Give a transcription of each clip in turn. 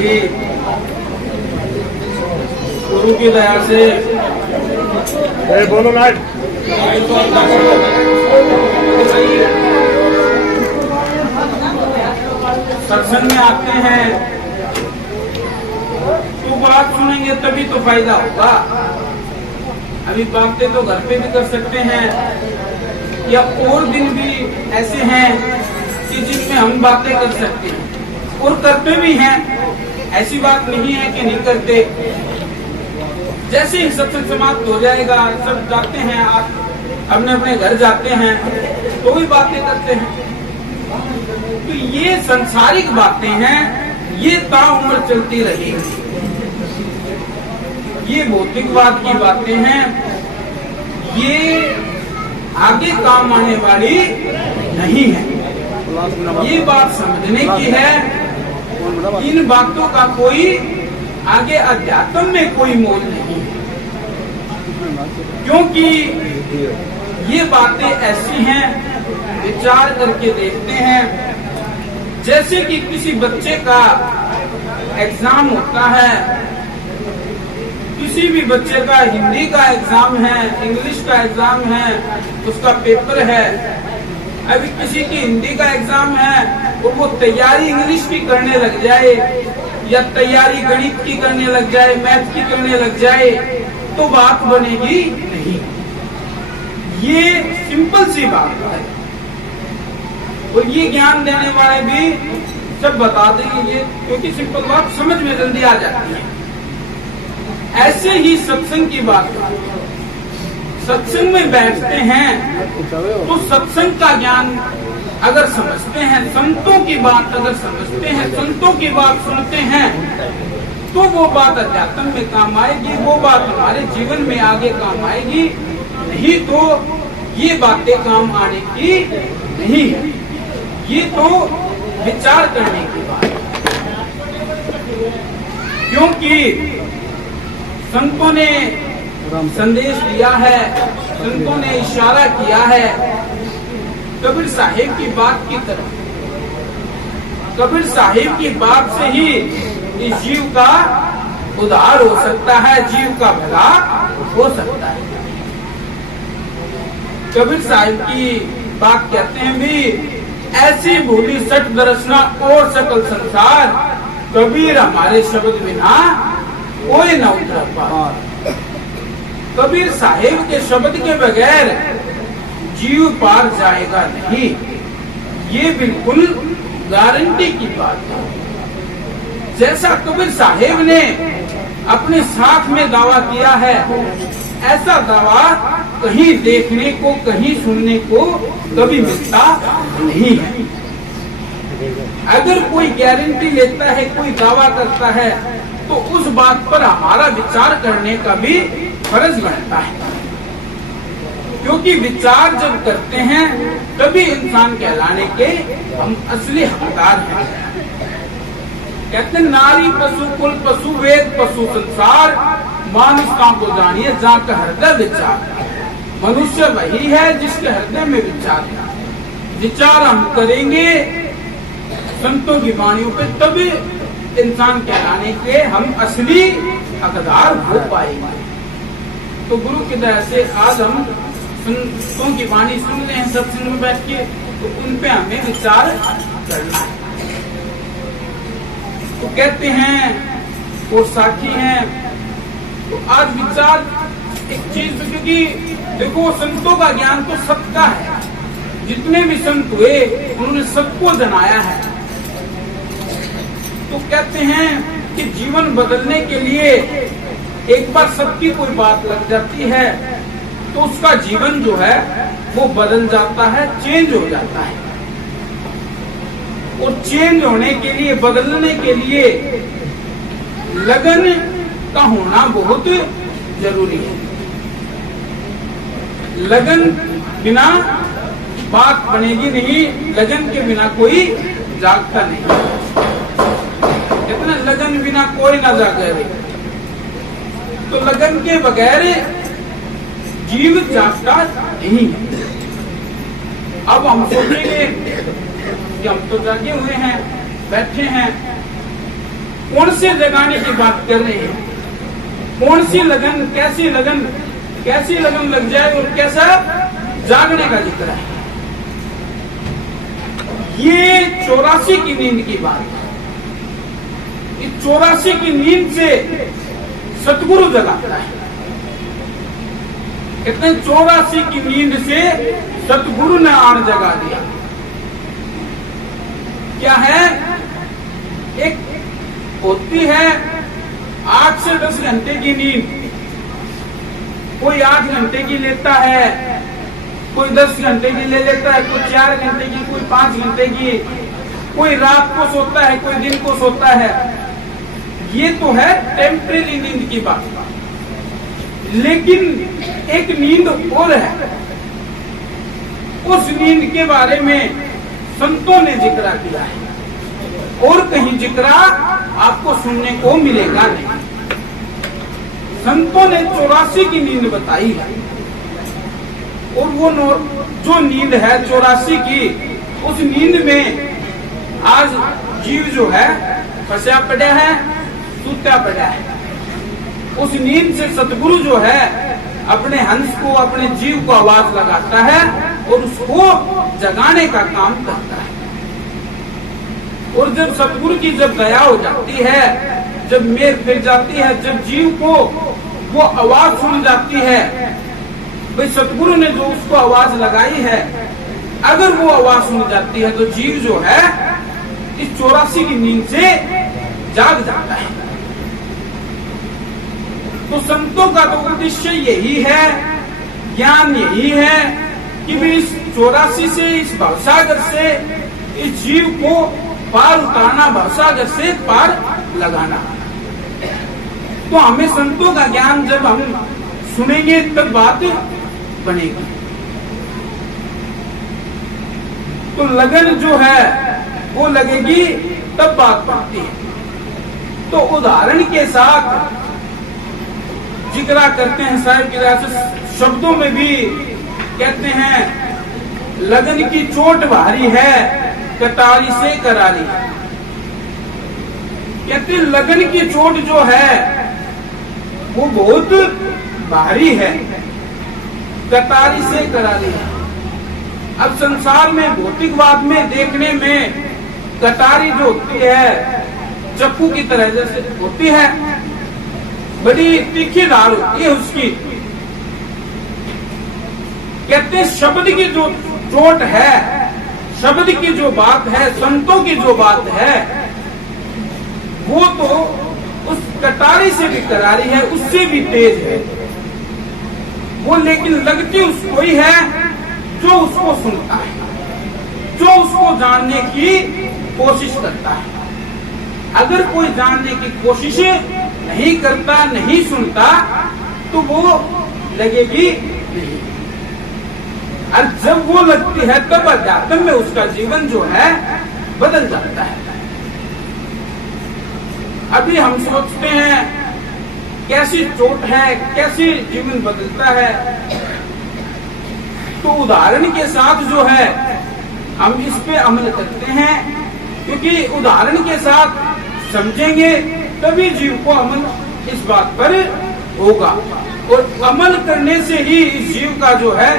भाई गुरु की दया से बोलो लाइट। सत्संग में आते हैं तो बात सुनेंगे तभी तो फायदा होगा। अभी बातें तो घर पे भी कर सकते हैं, या और दिन भी ऐसे हैं कि जिनमें हम बातें कर सकते हैं और करते भी हैं। ऐसी बात नहीं है कि नहीं करते। जैसे ही सत्संग समाप्त हो जाएगा, सब जाते हैं, आप अपने अपने घर जाते हैं तो भी बातें करते हैं। तो ये संसारिक बातें हैं, ये ताउम्र चलती रहेगी। ये भौतिकवाद की बातें हैं, ये आगे काम आने वाली नहीं है। ये बात समझने की है। इन बातों का कोई आगे अध्यात्म में कोई मोल नहीं है, क्योंकि ये बातें ऐसी हैं, विचार करके देखते हैं। जैसे कि किसी बच्चे का एग्जाम होता है, किसी भी बच्चे का हिंदी का एग्जाम है, इंग्लिश का एग्जाम है, उसका पेपर है। अभी किसी की हिंदी का एग्जाम है और वो तैयारी इंग्लिश की करने लग जाए, या तैयारी गणित की करने लग जाए, मैथ की करने लग जाए, तो बात बनेगी नहीं। ये सिंपल सी बात है, और ये ज्ञान देने वाले भी सब बता देंगे ये, क्योंकि सिंपल बात समझ में जल्दी आ जाती है। ऐसे ही सत्संग की बात, सत्संग में बैठते हैं तो सत्संग का ज्ञान अगर समझते हैं, संतों की बात अगर समझते हैं, संतों की बात सुनते हैं, तो वो बात अध्यात्म में काम आएगी, वो बात हमारे जीवन में आगे काम आएगी। नहीं तो ये बातें काम आने की नहीं है। ये तो विचार करने की बात है, क्योंकि संतों ने संदेश दिया है, संतों ने इशारा किया है कबीर साहिब की बात की तरफ। कबीर साहिब की बात से ही इस जीव का उद्धार हो सकता है, जीव का भला हो सकता है। कबीर साहिब की बात कहते हैं भी, ऐसी भूली सट दर्शना और सकल संसार, कबीर हमारे शब्द बिना कोई न उतर पार। कबीर साहिब के शब्द के बगैर जीव पार जाएगा नहीं, ये बिल्कुल गारंटी की बात है। जैसा कबीर साहिब ने अपने साथ में दावा किया है, ऐसा दावा कहीं देखने को, कहीं सुनने को कभी मिलता नहीं है। अगर कोई गारंटी लेता है, कोई दावा करता है, तो उस बात पर हमारा विचार करने का भी फर्ज बनता है, क्योंकि विचार जब करते हैं तभी इंसान कहलाने के हम असली हकदार हैं। कहते नारी पशु कुल पशु वेद पशु संसार, मानुष काम को जानिए जहाँ का हृदय विचार। मनुष्य वही है जिसके हृदय में विचार है। विचार हम करेंगे संतों की वाणियों पे, तभी इंसान कहलाने के हम असली हकदार हो पाएंगे। तो गुरु की दया से आज हम संतों की वाणी सुन रहे हैं सत्संग में बैठ के, तो उन पे हमें विचार करना है। तो कहते हैं वो साथी हैं, तो आज विचार एक चीज, क्योंकि देखो संतों का ज्ञान तो सबका है। जितने भी संत हुए उन्होंने सबको जनाया है। तो कहते हैं कि जीवन बदलने के लिए एक बार सबकी कोई बात लग जाती है तो उसका जीवन जो है वो बदल जाता है, चेंज हो जाता है। और चेंज होने के लिए, बदलने के लिए लगन का होना बहुत जरूरी है। लगन बिना बात बनेगी नहीं, लगन के बिना कोई जागता नहीं। इतना लगन बिना कोई ना जागे, तो लगन के बगैर जीव जागता नहीं है। अब हम सोचेंगे कि हम तो जागे हुए हैं, बैठे हैं, कौन से जगाने की बात कर रहे हैं? कौन सी लगन, कैसी लगन लग जाए और कैसा जागने का जिक्र है। ये 84 की नींद की बात है। इस 84 की नींद से सतगुरु जगाता है। कितने 84 की नींद से सतगुरु ने आन जगा दिया। क्या है? एक होती है 8 से 10 घंटे की नींद, कोई 8 घंटे की लेता है, कोई 10 घंटे की ले लेता है, कोई 4 घंटे की, कोई 5 घंटे की, कोई रात को सोता है, कोई दिन को सोता है। ये तो है टेम्परेरी नींद की बात। लेकिन एक नींद और है, उस नींद के बारे में संतों ने जिक्र किया है और कहीं जिक्र आपको सुनने को मिलेगा नहीं। संतों ने 84 की नींद बताई है और वो जो नींद है 84 की, उस नींद में आज जीव जो है फंसा पड़ा है, सूता पड़ा है। उस नींद से सतगुरु जो है अपने हंस को, अपने जीव को आवाज लगाता है और उसको जगाने का काम करता है। और जब सतगुरु की जब दया हो जाती है, जब मेघ फिर जाती है, जब जीव को वो आवाज सुन जाती है, भाई सतगुरु ने जो उसको आवाज लगाई है, अगर वो आवाज सुन जाती है तो जीव जो है इस 84 की नींद से जाग जाता है। तो संतों का तो उद्देश्य यही है, ज्ञान यही है कि भी इस 84 से, इस भवसागर से इस जीव को पार उतारना, भवसागर से पार लगाना। तो हमें संतों का ज्ञान जब हम सुनेंगे तब बात बनेगी। तो लगन जो है वो लगेगी तब बात बनती है। तो उदाहरण के साथ जिक्र करते हैं साहिब की शब्दों में भी कहते हैं, लगन की चोट भारी है, कटारी से करारी। कहते लगन की चोट जो है वो बहुत भारी है, कटारी से करारी है। अब संसार में भौतिकवाद में देखने में कटारी जो होती है चक्कू की तरह जैसे होती है, बड़ी तीखी धार होती है उसकी। कहते शब्द की जो चोट है, शब्द की जो बात है, संतों की जो बात है, वो तो उस कटारी से भी करारी है, उससे भी तेज है वो। लेकिन लगती उसको ही है जो उसको सुनता है, जो उसको जानने की कोशिश करता है। अगर कोई जानने की कोशिश नहीं करता, नहीं सुनता, तो वो लगेगी नहीं। और जब वो लगती है तब अध्यात्म में उसका जीवन जो है बदल जाता है। अभी हम सोचते हैं कैसी चोट है, कैसी जीवन बदलता है। तो उदाहरण के साथ जो है हम इस पे अमल करते हैं, क्योंकि उदाहरण के साथ समझेंगे तभी जीव को अमल इस बात पर होगा, और अमल करने से ही इस जीव का जो है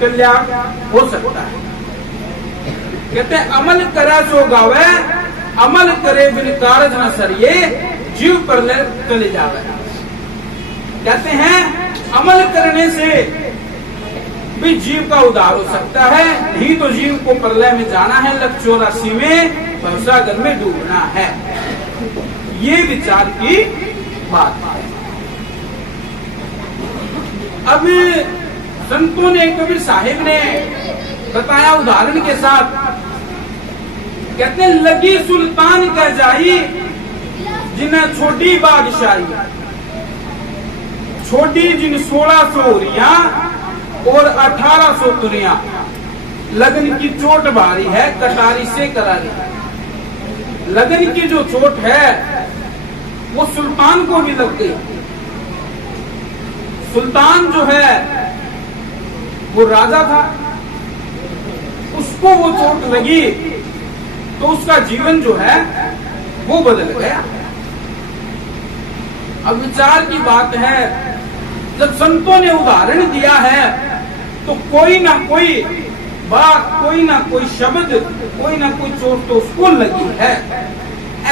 कल्याण हो सकता है। कहते हैं अमल करा सो गावे, अमल करे बिन कारज न सरिये, जीव पर चले जावे। कहते हैं अमल करने से भी जीव का उद्धार हो सकता है, नहीं तो जीव को प्रलय में जाना है, लक्ष्य 84 में भवसागर में डूबना है। ये विचार की बात है। अब संतों ने, कबीर साहिब ने बताया उदाहरण के साथ, कहते हैं लगी सुल्तान कह जाई जिन्हें छोटी बादशाही, छोटी जिन 1600 हुरियां और 1800 तुरियां। लगन की चोट भारी है, कटारी से करारी। लगन की जो चोट है वो सुल्तान को भी लग गई। सुल्तान जो है वो राजा था, उसको वो चोट लगी तो उसका जीवन जो है वो बदल गया। अब विचार की बात है, जब संतों ने उदाहरण दिया है तो कोई ना कोई बात, कोई ना कोई शब्द, कोई ना कोई चोट तो उसको लगी है।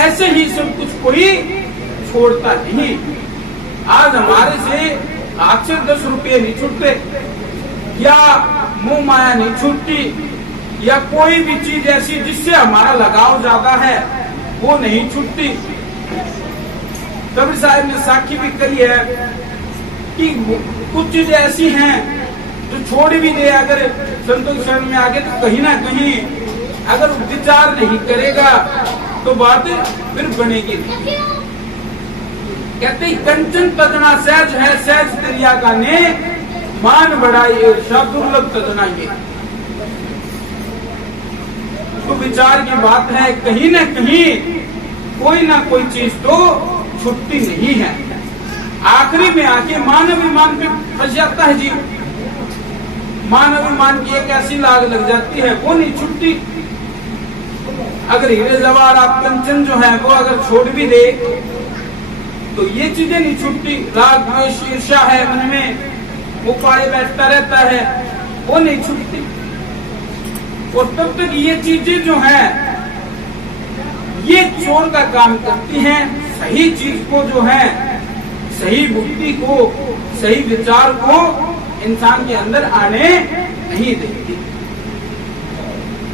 ऐसे ही सब कुछ कोई छोड़ता नहीं। आज हमारे से हाथ से 10 रुपये नहीं छूटते, या मुंह माया नहीं छूटती, या कोई भी चीज ऐसी जिससे हमारा लगाव ज्यादा है वो नहीं छूटती। कबीर साहब ने साखी भी कही है कि कुछ चीजें ऐसी हैं जो छोड़ भी दे अगर संतों के शरण में आगे तो कहीं ना कहीं अगर विचार नहीं करेगा तो बात फिर बनेगी। कहते कंचन तजना सहज है, सहज दरिया का ने मान बढ़ाई ईर्षा दुर्लभ तजना ये। तो विचार की बात है, कहीं ना कहीं कोई ना कोई चीज तो छुट्टी नहीं है। आखिरी में आके मानवीमान पे फंस जाता है जी। मानवीमान की एक ऐसी लाग लग जाती है वो नहीं छुट्टी। अगर हीरे जवाहरात कंचन जो है वो अगर छोड़ भी दे तो ये चीजें नहीं छुट्टी। राग द्वेष ईर्ष्या है मन में, वो पाए बैठता रहता है, वो नहीं छुट्टी। और तब तक ये चीजें जो है ये चोर का काम करती हैं। सही चीज को जो है, सही बुद्धि को, सही विचार को इंसान के अंदर आने नहीं देती।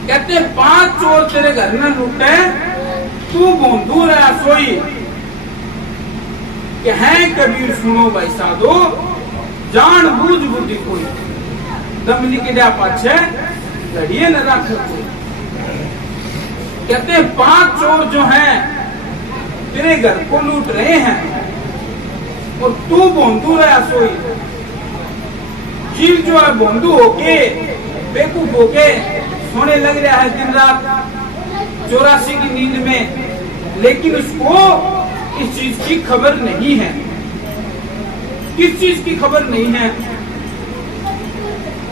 कहते 5 चोर तेरे घर में लुटे, तू बूंदू रहा सोई। कि है कबीर सुनो भाई साधो, जान बूझ बुद्धि कोई। दम लिखा पाछे घड़िए न रख कोई। कहते 5 चोर जो हैं तेरे घर को लूट रहे हैं और तू बूंदू रहा सोई। जीव जो है बूंदू होके, बेवकूफ होके सोने लग रहा है दिन रात 84 की नींद में, लेकिन उसको इस चीज की खबर नहीं है। किस चीज की खबर नहीं है?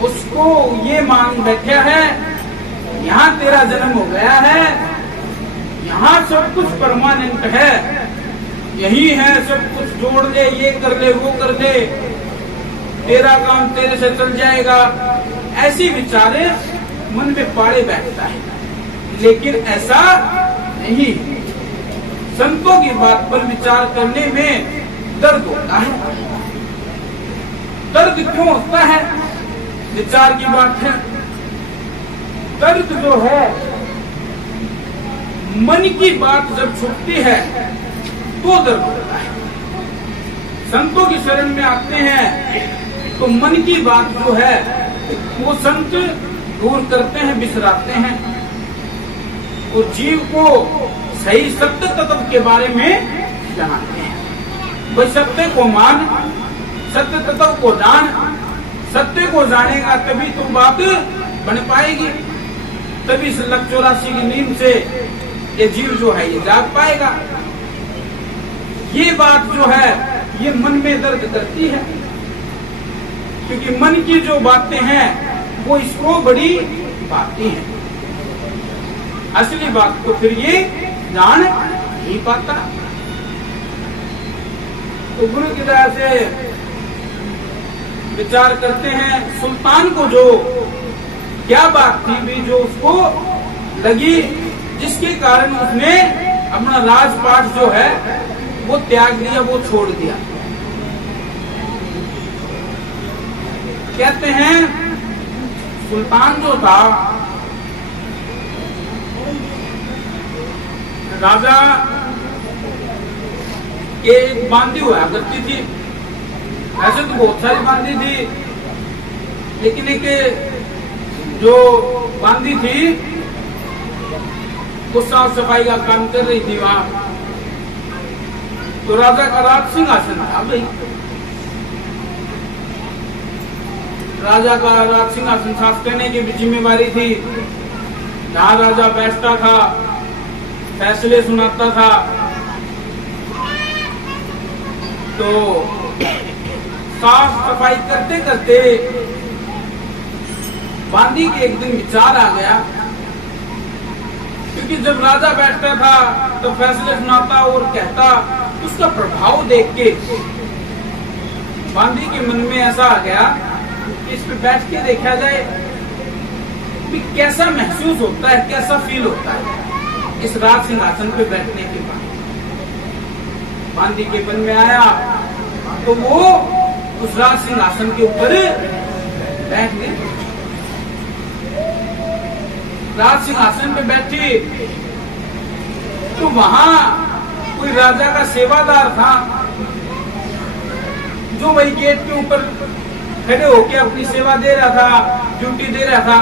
उसको ये मान बैठा है यहाँ तेरा जन्म हो गया है, यहाँ सब कुछ परमानेंट है, यही है सब कुछ, जोड़ ले, ये कर ले, वो कर ले, तेरा काम तेरे से चल जाएगा। ऐसी विचारे मन में पाड़े बैठता है, लेकिन ऐसा नहीं। संतों की बात पर विचार करने में दर्द होता है। दर्द क्यों होता है? विचार की बात है। दर्द जो है, मन की बात जब छूटती है तो दर्द होता है। संतों की शरण में आते हैं तो मन की बात जो है वो संत दूर करते हैं, बिसराते हैं और जीव को सही सत्य तत्व के बारे में जनाते हैं। वह सत्य को मान, सत्य तत्व को जान। सत्य को जानेगा तभी तो बात बन पाएगी, तभी 84 की नींद से ये जीव जो है ये जाग पाएगा। ये बात जो है ये मन में दर्द करती है, क्योंकि मन की जो बातें हैं वो इसको बड़ी बातें हैं। असली बात को फिर ये जान नहीं पाता। तो गुरु की दया से विचार करते हैं, सुल्तान को जो क्या बात थी भी जो उसको लगी, जिसके कारण उसने अपना राजपाट जो है वो त्याग दिया, वो छोड़ दिया। कहते हैं सुल्तान जो था, राजा के एक बांदी हुआ करती थी। ऐसे तो बहुत सारी बांदी थी, लेकिन एक जो बांदी थी वो साफ सफाई का काम कर रही थी वहां। तो राजा का राज सिंहासन था भाई। राजा का राज सिंहासन साफ करने की भी जिम्मेवारी थी। जहाँ राजा बैठता था, फैसले सुनाता था, तो साफ सफाई करते करते बांदी के एक दिन विचार आ गया क्योंकि जब राजा बैठता था तो फैसले सुनाता और कहता, उसका प्रभाव देख के बांदी के मन में ऐसा आ गया कि इस पे बैठ के देखा जाए कि कैसा महसूस होता है, कैसा फील होता है इस राज सिंहासन पे बैठने के बाद। बांदी के मन में आया तो वो उस राज सिंहासन के ऊपर बैठ गई। राज सिंहासन पे बैठी तो वहां कोई राजा का सेवादार था जो वही गेट के ऊपर खड़े होके अपनी सेवा दे रहा था, ड्यूटी दे रहा था,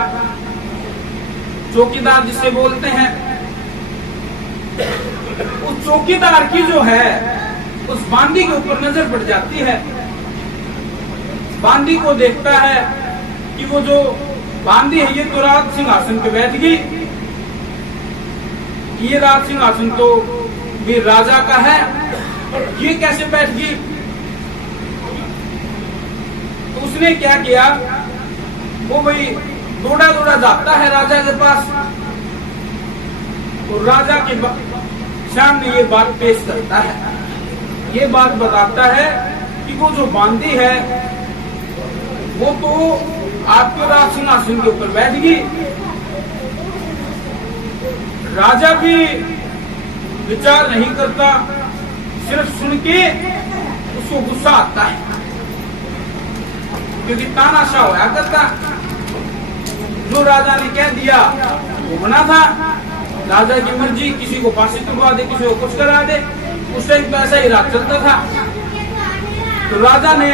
चौकीदार जिसे बोलते हैं। उस चौकीदार की जो है उस बांदी के ऊपर नजर पड़ जाती है। बांदी को देखता है कि वो जो बांदी है ये तो राज सिंहासन पे बैठ गई, ये राज सिंहासन तो भी राजा का है, ये कैसे बैठ गई। तो उसने क्या किया, वो भाई दौड़ा दौड़ा जाता है राजा के पास और राजा के सामने ये बात पेश करता है। ये बात बताता है कि वो जो बांदी है वो तो आपके राज सिंहासन के ऊपर बैठ गई। राजा भी विचार नहीं करता, सिर्फ सुन के उसको गुस्सा आता है, क्योंकि तानाशाह होया करता। जो राजा ने कह दिया वो बना था, राजा की मर्जी, किसी को फांसी तुड़वा दे, किसी को कुछ करा दे। उस टाइम तो ऐसा ही राज चलता था। तो राजा ने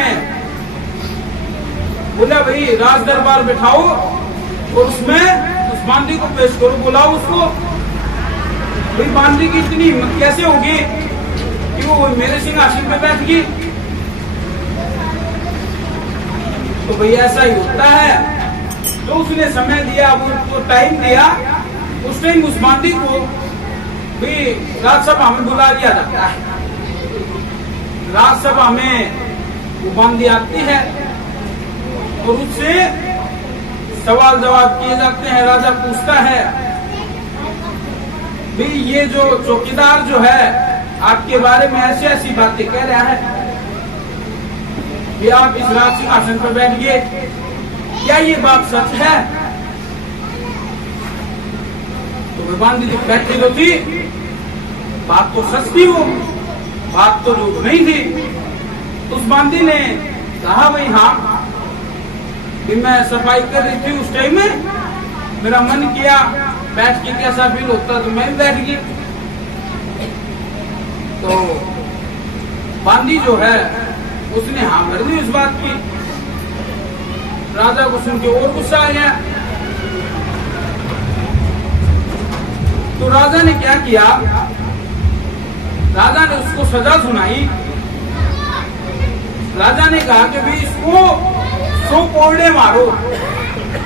बोला भाई राज दरबार बिठाओ और उसमें उस बांदी को पेश करो, बुलाओ उसको। भाई बांदी की इतनी हिम्मत कैसे होगी कि वो मेरे सिंहासन पे बैठ गई। तो भाई ऐसा ही होता है। तो उसने समय दिया, वो टाइम दिया। उस टाइम उस बांदी को भी राज्यसभा में बुला दिया जाता है। राज्यसभा में वो बांदी आती है और उससे सवाल जवाब किए जाते हैं। राजा पूछता है भाई ये जो चौकीदार जो है आपके बारे में ऐसी ऐसी बातें कह रहा है कि आप इस राज सिंहासन पर बैठ गए, क्या ये बात सच है। तो वो बांदी तो बैठी तो थी, बात तो सच थी, वो बात तो झूठ नहीं थी। उस बांदी ने कहा भाई हाँ कि मैं सफाई कर रही थी, उस टाइम में मेरा मन किया बैठ के कैसा फील होता तो मैं भी बैठ गई। तो बांदी जो है उसने हाँ कर दी उस बात की। राजा को सुन के और गुस्सा आ गया। तो राजा ने क्या किया, राजा ने उसको सजा सुनाई। राजा ने कहा कि भाई इसको 100 कोड़े मारो।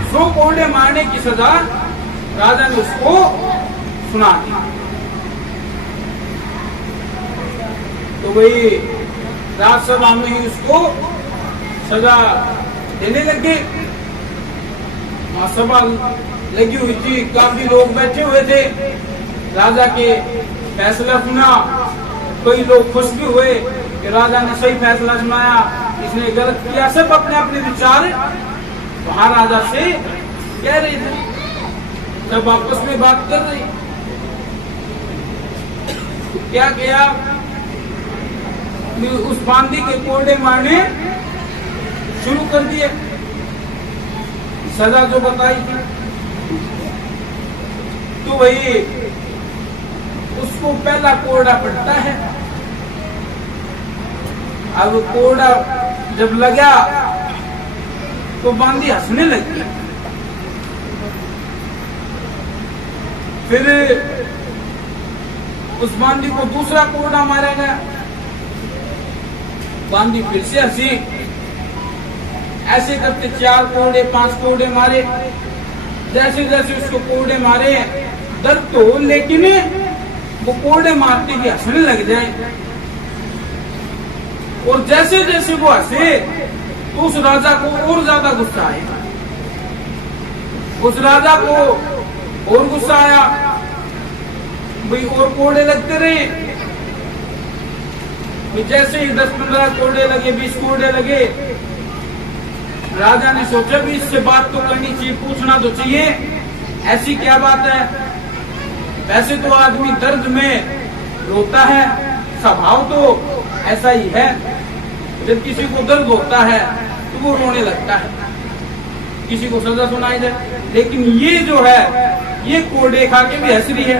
100 कोड़े मारने की सजा राजा ने उसको सुना दी। तो वही राज्यसभा में ही उसको सजा देने लगे। सभा लगी हुई थी, काफी लोग बैठे हुए थे, राजा के फैसला सुना। कई लोग खुश भी हुए कि राजा ने सही फैसला सुनाया, इसने गलत किया। सब अपने अपने विचार वहां राजा से कह रहे थे, सब आपस में बात कर रही। क्या किया, उस बांदी के कोड़े मारने शुरू कर दिए, सजा जो बताई थी। तो वही उसको पहला कोड़ा पड़ता है। अब कोड़ा जब लगा तो बांदी हंसने लगी। फिर उस बांदी को दूसरा कोड़ा मारा गया। बांदी फिर से हंसी। ऐसे करते 4 कोड़े 5 कोड़े मारे। जैसे जैसे उसको कोड़े मारे दर्द तो हो, लेकिन वो कोड़े मारते ही हंसने लग जाए। और जैसे जैसे वो हंसे तो उस राजा को और ज्यादा गुस्सा आया। उस राजा को और गुस्सा आया। भाई और कोड़े लगते रहे। जैसे ही 10-15 कोड़े लगे, 20 कोड़े लगे, राजा ने सोचा भी इससे बात तो करनी चाहिए, पूछना तो चाहिए, ऐसी क्या बात है। वैसे तो आदमी दर्द में रोता है, स्वभाव तो ऐसा ही है, जब किसी को दर्द होता है तो वो रोने लगता है, किसी को सजा सुनाई जाए। लेकिन ये जो है ये कोड़े खा के भी हंस रही है,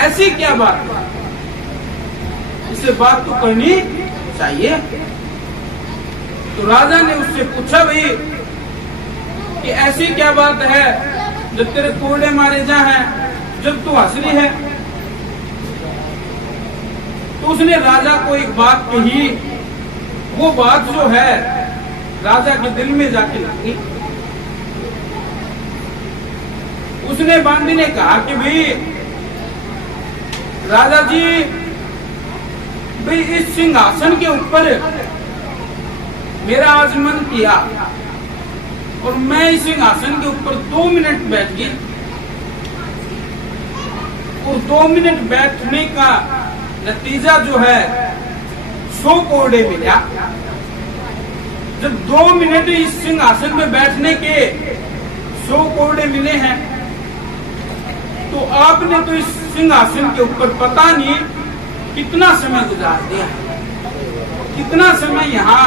ऐसी क्या बात है, इससे बात तो करनी चाहिए। तो राजा ने उससे पूछा भाई कि ऐसी क्या बात है जब तेरे कोड़े मारे जा हैं, जब तू हंस रही है। तो उसने राजा को एक बात कही, वो बात जो है राजा के दिल में जाके लगी। उसने बांदी ने कहा कि भाई राजा जी, भाई इस सिंहासन के ऊपर मेरा आज मन किया और मैं इस सिंहासन के ऊपर 2 मिनट बैठ गई, और 2 मिनट बैठने का नतीजा जो है 100 कोड़े मिला। जब 2 मिनट इस सिंहासन में बैठने के 100 कोड़े मिले हैं, तो आपने तो इस सिंहासन के ऊपर पता नहीं कितना समय गुजार दिया, कितना समय यहाँ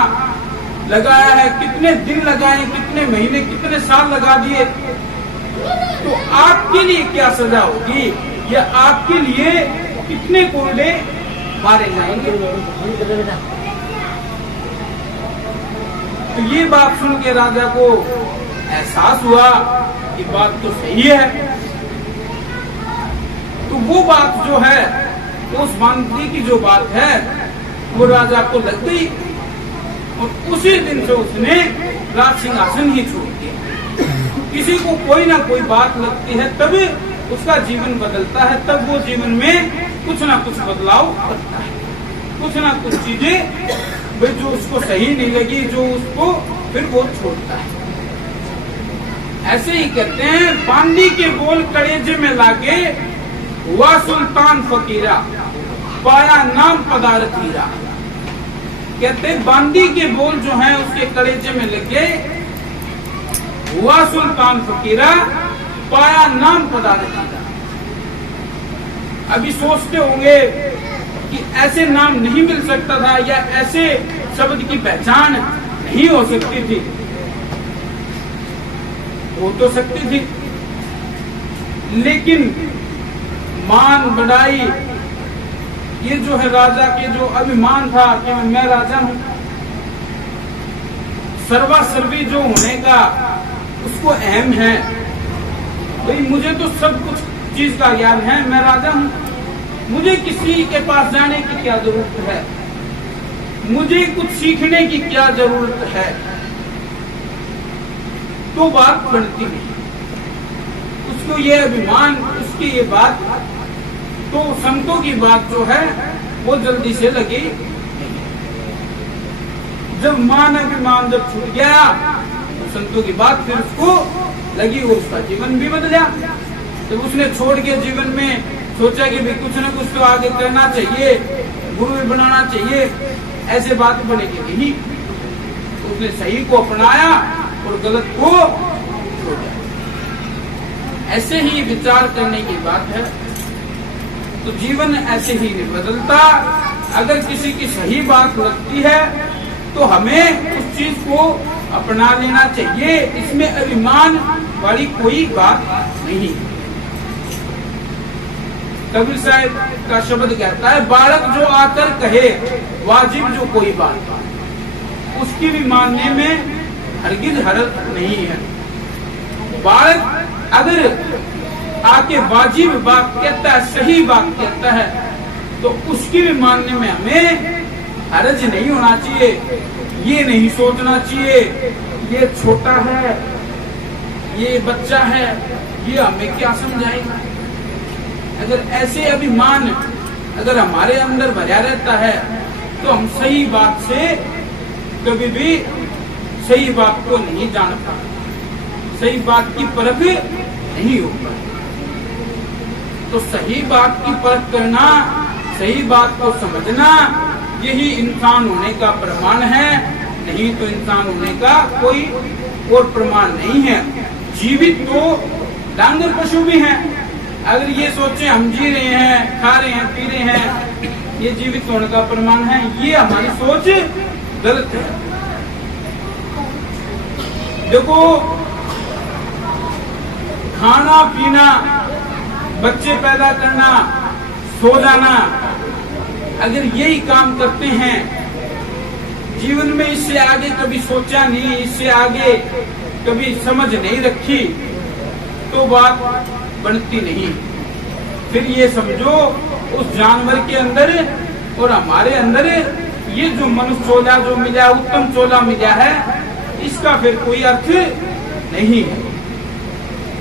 लगाया है, कितने दिन लगाए, कितने महीने, कितने साल लगा दिए। तो आपके लिए क्या सजा होगी, या आपके लिए कितने कोड़े मारे जाएंगे। तो ये बात सुन के राजा को एहसास हुआ कि बात तो सही है। तो वो बात जो है, उस बांदी की जो बात है, वो राजा को लग गई, और उसी दिन से उसने राज सिंहासन ही छोड़ दिया। किसी को कोई ना कोई बात लगती है तभी उसका जीवन बदलता है, तब वो जीवन में कुछ ना कुछ बदलाव करता है, कुछ ना कुछ चीजें जो उसको सही नहीं लगी, जो उसको फिर वो छोड़ता है। ऐसे ही कहते हैं, बांदी के बोल कलेजे में लागे, हुआ सुल्तान फकीरा, पाया नाम पदार्थ हीरा। कहते बांदी के बोल जो हैं उसके कलेजे में लगे, हुआ सुल्तान फकीरा, पाया नाम पदार्थ हीरा। अभी सोचते होंगे कि ऐसे नाम नहीं मिल सकता था, या ऐसे शब्द की पहचान नहीं हो सकती थी। हो तो सकती थी, लेकिन मान बढ़ाई, ये जो है राजा के जो अभिमान था कि मैं राजा हूं, सर्वासर्वी जो होने का उसको अहम है, भाई मुझे तो सब कुछ चीज का ज्ञान है, मैं राजा हूं, मुझे किसी के पास जाने की क्या जरूरत है, मुझे कुछ सीखने की क्या जरूरत है। तो बात बनती नहीं, उसको ये अभिमान, उसकी ये बात, तो संतों की बात जो है वो जल्दी से लगी। जब मान अभिमान जब छूट गया, तो संतों की बात फिर उसको लगी, वो उसका जीवन भी बदला। जब उसने छोड़ के जीवन में सोचा कि भाई कुछ ना कुछ तो आगे करना चाहिए, गुरु भी बनाना चाहिए, ऐसे बात बनेगी नहीं। तो उसने सही को अपनाया और गलत को छोड़ दिया। ऐसे ही विचार करने की बात है। तो जीवन ऐसे ही नहीं बदलता। अगर किसी की सही बात लगती है तो हमें उस चीज को अपना लेना चाहिए, इसमें अभिमान वाली कोई बात नहीं। कबीर साहब का शब्द कहता है, बालक जो आकर कहे वाजिब जो कोई बात, उसकी भी मानने में हरगिज हरज नहीं है। बालक अगर आके वाजिब बात कहता है, सही बात कहता है, तो उसकी भी मानने में हमें हरज नहीं होना चाहिए। ये नहीं सोचना चाहिए ये छोटा है, ये बच्चा है, ये हमें क्या समझाएगा। अगर ऐसे अभिमान अगर हमारे अंदर भरा रहता है तो हम सही बात से कभी भी सही बात को नहीं जान पाते, सही बात की परख नहीं हो पाती। तो सही बात की परख करना, सही बात को समझना, यही इंसान होने का प्रमाण है। नहीं तो इंसान होने का कोई और प्रमाण नहीं है। जीवित तो डांगर पशु भी हैं। अगर ये सोचे हम जी रहे हैं, खा रहे हैं, पी रहे हैं, ये जीवित होने का प्रमाण है, ये हमारी सोच गलत है। देखो, खाना पीना, बच्चे पैदा करना, सो जाना, अगर यही काम करते हैं, जीवन में इससे आगे कभी सोचा नहीं, इससे आगे कभी समझ नहीं रखी, तो बात बनती नहीं। फिर ये समझो उस जानवर के अंदर और हमारे अंदर ये जो मनुष्य चोला जो मिला, उत्तम चोला मिला है, इसका फिर कोई अर्थ नहीं है।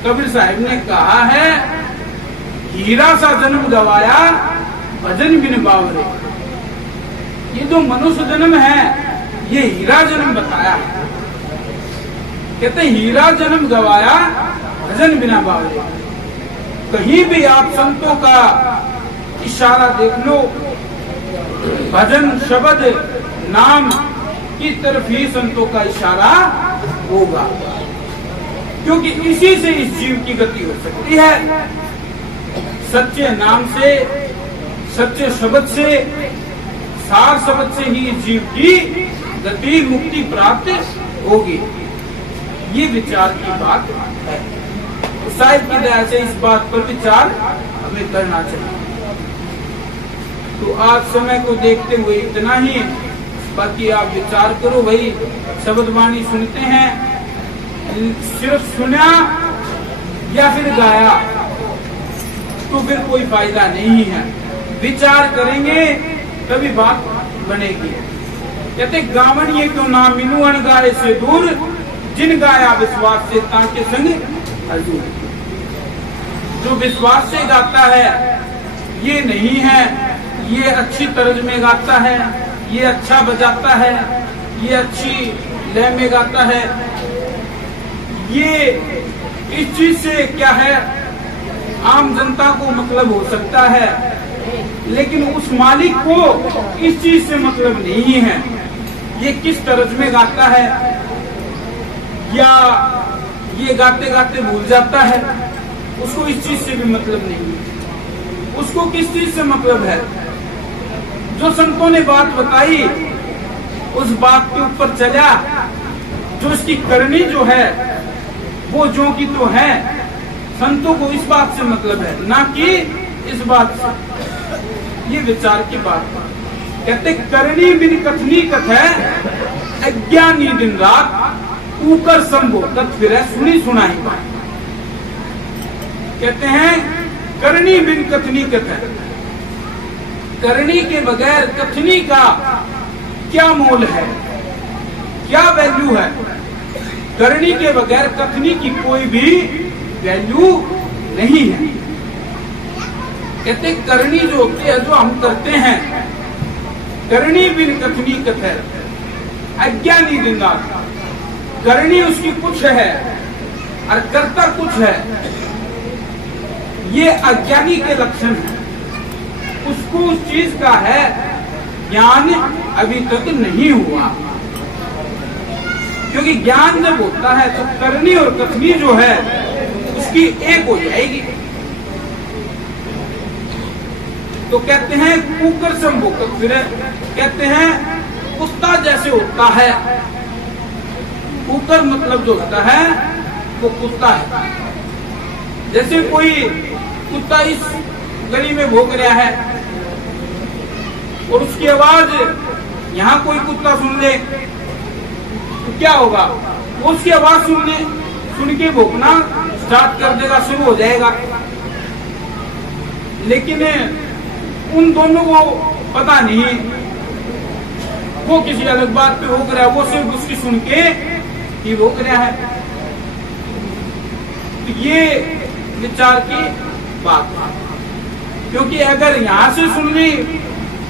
कबीर साहब ने कहा है, हीरा सा जन्म गवाया भजन बिन बावरे। ये जो मनुष्य जन्म है, ये हीरा जन्म बताया है। कहते हीरा जन्म गवाया भजन बिना बावरे। कहीं भी आप संतों का इशारा देख लो, भजन शब्द नाम की तरफ ही संतों का इशारा होगा, क्योंकि इसी से इस जीव की गति हो सकती है। सच्चे नाम से, सच्चे शब्द से, सार शब्द से ही इस जीव की गति मुक्ति प्राप्त होगी। ये विचार की बात है। साहिब की दया से इस बात पर विचार हमें करना चाहिए। तो आज समय को देखते हुए इतना ही, बाकी आप विचार करो भाई। शब्द वाणी सुनते हैं, सिर्फ सुना या फिर गाया तो फिर कोई फायदा नहीं है। विचार करेंगे तभी बात बनेगी। कहते गावन ये क्यों ना मिनु अन गाए से दूर, जिन गाया विश्वास से ताके संग हजूर। जो विश्वास से गाता है, ये नहीं है ये अच्छी तर्ज में गाता है, ये अच्छा बजाता है, ये अच्छी लय में गाता है, ये इस चीज से क्या है आम जनता को मतलब हो सकता है, लेकिन उस मालिक को इस चीज से मतलब नहीं है। ये किस तरज में गाता है, या ये गाते गाते भूल जाता है, उसको इस चीज से भी मतलब नहीं है। उसको किस चीज से मतलब है? जो संतों ने बात बताई उस बात के ऊपर चला, जो इसकी करनी जो है वो जो की तो है। संतों को इस बात से मतलब है, ना कि इस बात से। ये विचार की बात। कहते करनी बिन कथनी कथै, अज्ञानी दिन रात ऊकर संभो तत् फिरै सुनी सुनाई बात। कहते हैं करनी बिन कथनी कथै, करनी के बगैर कथनी का क्या मोल है, क्या वैल्यू है? करनी के बगैर कथनी की कोई भी वैल्यू नहीं है। कहते करनी जो होती है, जो हम करते हैं, करनी बिन कथनी कथै अज्ञानी दिन रात। करनी उसकी कुछ है और कर्ता कुछ है, ये अज्ञानी के लक्षण है। उसको उस चीज का है ज्ञान अभी तक नहीं हुआ, क्योंकि ज्ञान जब होता है तो करनी और कथनी जो है उसकी एक हो जाएगी। तो कहते हैं कुकर संभो फिर कहते हैं कुत्ता जैसे होता है। कुकर मतलब जो होता है वो कुत्ता है। जैसे कोई कुत्ता इस गली में भौंक रहा है और उसकी आवाज यहाँ कोई कुत्ता सुन ले तो क्या होगा? उसकी आवाज सुन के भौंकना स्टार्ट कर देगा, शुरू हो जाएगा। लेकिन उन दोनों को पता नहीं, वो किसी अलग बात पे भौंक रहा है, वो सिर्फ उसकी सुन के ही भौंक रहा है। तो ये विचार की बात, क्योंकि अगर यहाँ से सुन ली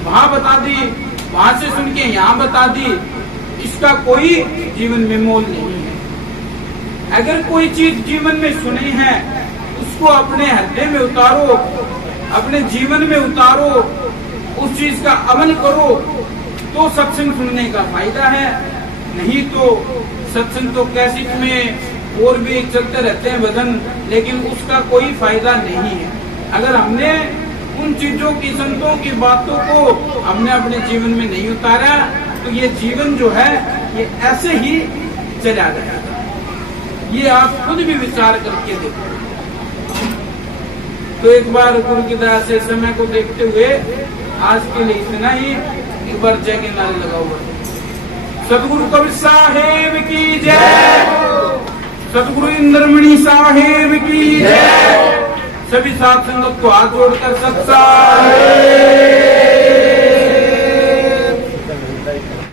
वहां बता दी, वहां से सुन के यहाँ बता दी, इसका कोई जीवन में मोल नहीं है। अगर कोई चीज जीवन में सुनी है उसको अपने हृदय में उतारो, अपने जीवन में उतारो, उस चीज का अमल करो, तो सत्संग सुनने का फायदा है। नहीं तो सत्संग तो कैसेट में और भी चलते रहते हैं भजन, लेकिन उसका कोई फायदा नहीं है। अगर हमने उन चीजों की, संतों की बातों को हमने अपने जीवन में नहीं उतारा, तो ये जीवन जो है ये ऐसे ही चला जाएगा। ये आप खुद भी विचार करके देखो। तो एक बार गुरु की दया से समय को देखते हुए आज के लिए इतना ही। एक बार जय के नारे लगाओ। सतगुरु कबीर साहेब की जय, सतगुरु इंद्रमणि साहेब की जय। सभी साथ संगत को हाथ जोड़कर सत्संग